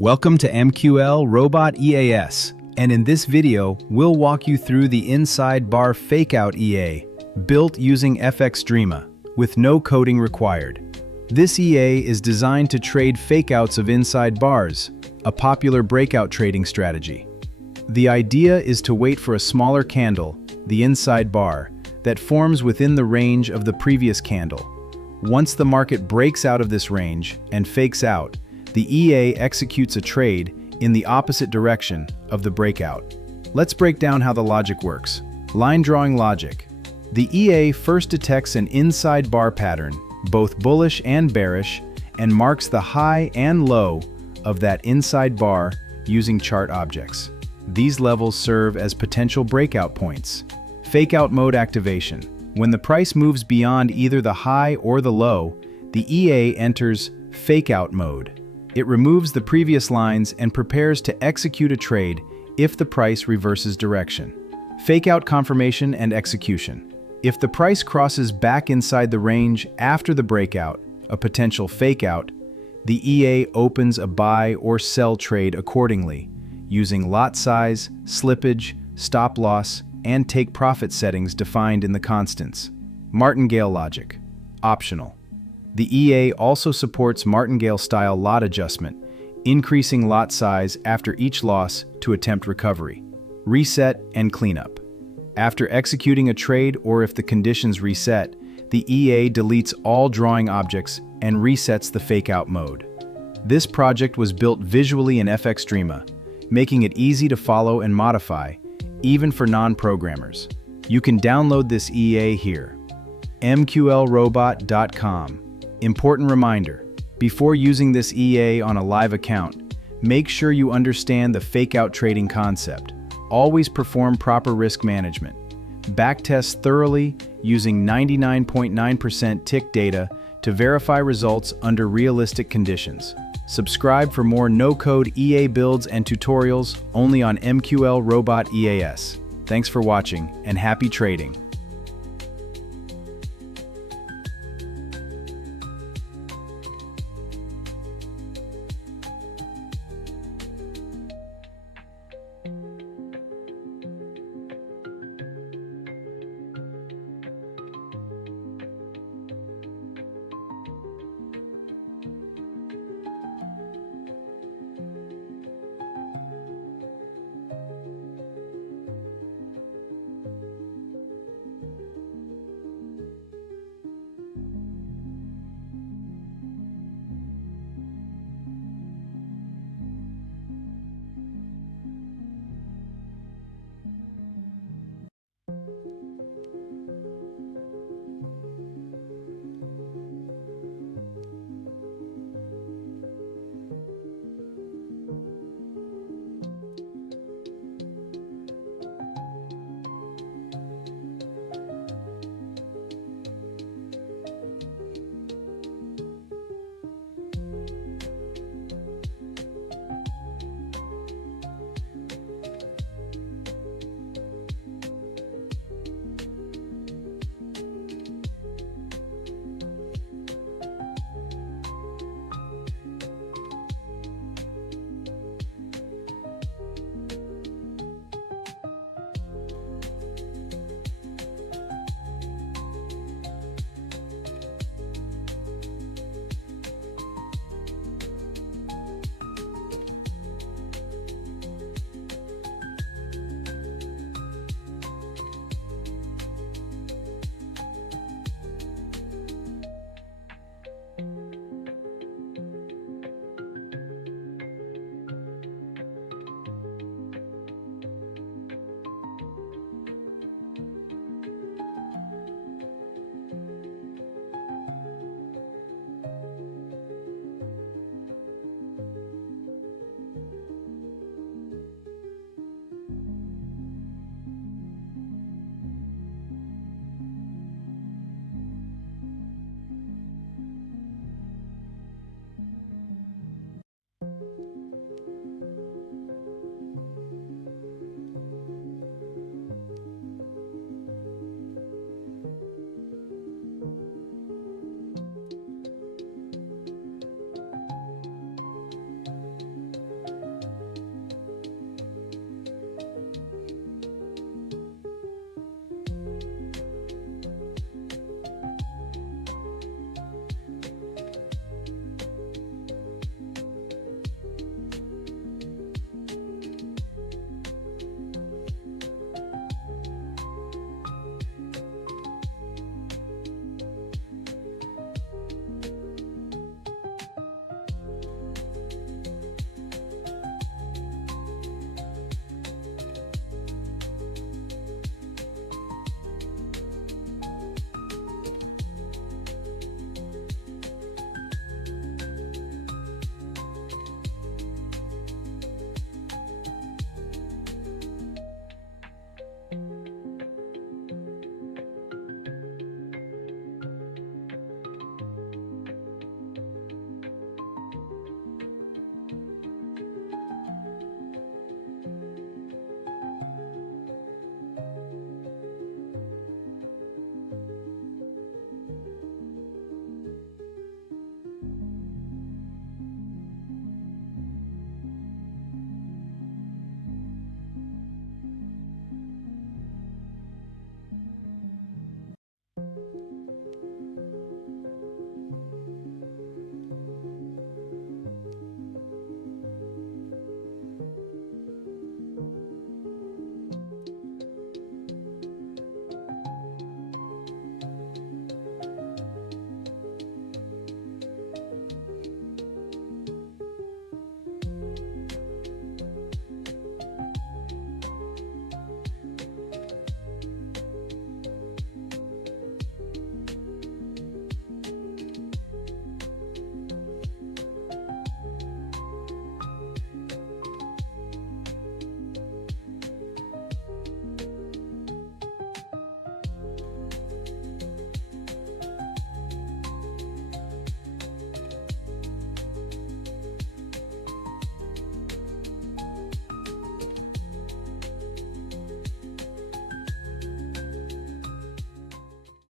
Welcome to MQLrobotEAs, and in this video, we'll walk you through the Inside Bar Fakeout EA, built using FXdreema, with no coding required. This EA is designed to trade fakeouts of inside bars, a popular breakout trading strategy. The idea is to wait for a smaller candle, the inside bar, that forms within the range of the previous candle. Once the market breaks out of this range and fakes out, the EA executes a trade in the opposite direction of the breakout. Let's break down how the logic works. Line drawing logic. The EA first detects an inside bar pattern, both bullish and bearish, and marks the high and low of that inside bar using chart objects. These levels serve as potential breakout points. Fakeout mode activation. When the price moves beyond either the high or the low, the EA enters fakeout mode. It removes the previous lines and prepares to execute a trade if the price reverses direction. Fakeout confirmation and execution. If the price crosses back inside the range after the breakout, a potential fakeout, the EA opens a buy or sell trade accordingly, using lot size, slippage, stop loss, and take profit settings defined in the constants. Martingale logic. Optional. The EA also supports Martingale-style lot adjustment, increasing lot size after each loss to attempt recovery. Reset and cleanup. After executing a trade or if the conditions reset, the EA deletes all drawing objects and resets the fakeout mode. This project was built visually in FXdreema, making it easy to follow and modify, even for non-programmers. You can download this EA here. MQLrobot.com. Important reminder, before using this EA on a live account, make sure you understand the fakeout trading concept. Always perform proper risk management. Backtest thoroughly using 99.9% tick data to verify results under realistic conditions. Subscribe for more no-code EA builds and tutorials only on MQLrobotEAs. Thanks for watching and happy trading.